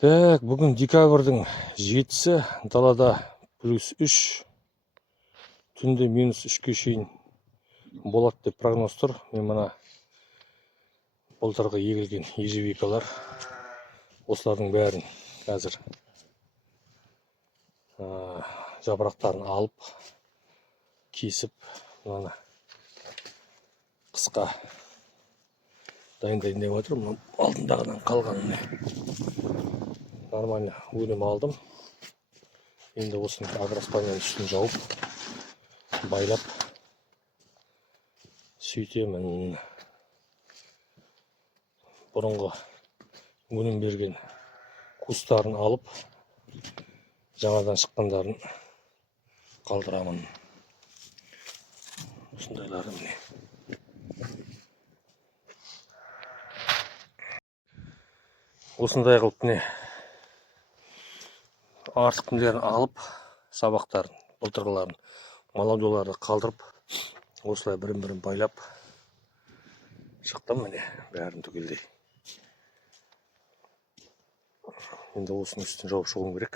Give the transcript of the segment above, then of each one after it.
Так, бүгін декабрьдің 7-сі, далада +3, түнде -3-ке шейін болады деп прогноз тұр. Мен мына былтырғы егілген ежевикалар, осылардың бәрін қазір жапырақтарын алып, кесіп, мынаны қысқа дайындайын деп жатыр. Мына алдындағыдан қалғанын нормально өнім алдым. Енді осыны агроспанмен үстін жауып, байлап сөйтемін. Бұрынғы өнім берген кустарын алып, жаңадан шыққандарын қалдырамын. Осындайлары міне. Осындай қылып міне артықындарын алып, сабақтарын, былтырғыларын, молодоларды қалдырып, осылай бірін-бірін байлап шықтым міне, бәрін түгелдей. Енді осының үстін жауып шығуым керек.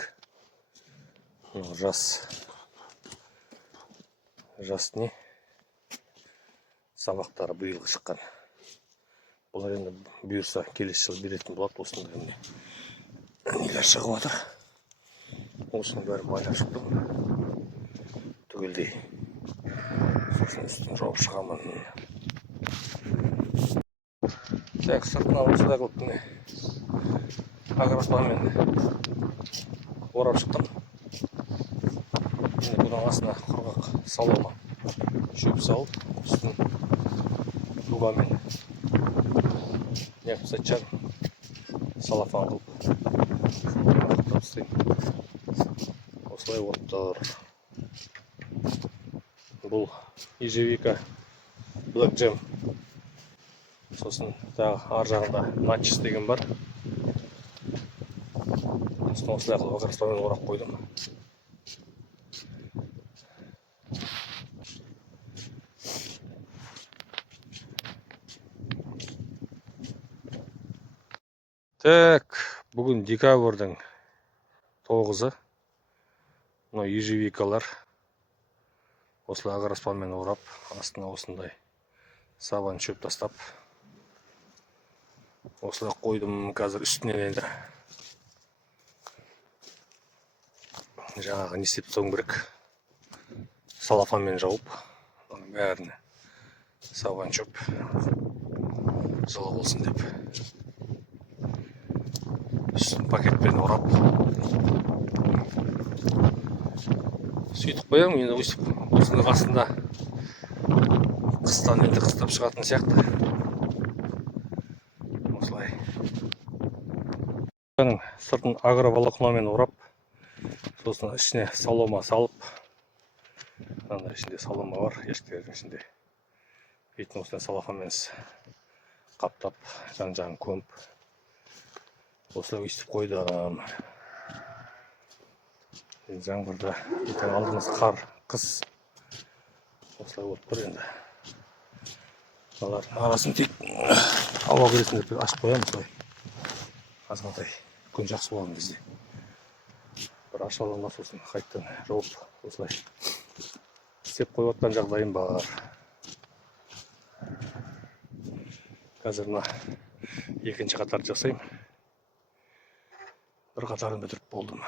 Жас не? Сабақтары биылғы шыққан. Бұлар енді бұйырса келесі жыл беретін болады. Осындай міне нелер шығып жатыр. Осының бәрін байлап шықтым түгелдей. Сосын үстін жауып шығамын. Так, сыртынан осылай қылып міне агроспанмен орап шықтым. Енді бұдан астына құрғақ солома шөп салып, үстін дугамен неғып сатчан салафан қылып тастаймын. Осылай отыр. Бұл ежевика Black Jam. Сосын тағы ар жағында начис деген бар. Осылай қылып агроспанмен орап қойдым. Так, бүгін декабрьдің 9-ы. Мына ежевикалар осылай агроспанмен орап, астына осындай сабан шөп тастап, осылай қойдым. Қазір үстінен енді жаңағы не істеп тастауым керек. Салафанмен жауып, бәріне сабан шөп жылы болсын деп. Үстін пакетпен орап сөйтіп қоямын. Енді осының қасында қыстан енді қыстап шығатын сияқты. Осылай сыртын агроволокномен орап, сосын ішіне солома салып, анда ішінде солома бар, ешкілердің ішінде. Бетін осылай салафанмен қаптап, жан-жағын көміп, осылай өйстіп қойдым. Жаңбырда алдымыз қар, қыс осылай болып тұр енді. Олардың арасын тек ауа кіретін деп ашып қоямын. Осылай азғантай күн жақсы болған кезде бір ашып аламын, сосын қайттан жауып осылай істеп қойып жатқан жағдайым бар. Қазір мына екінші қатарды жасаймын. Бір қатарын бітіріп болдым.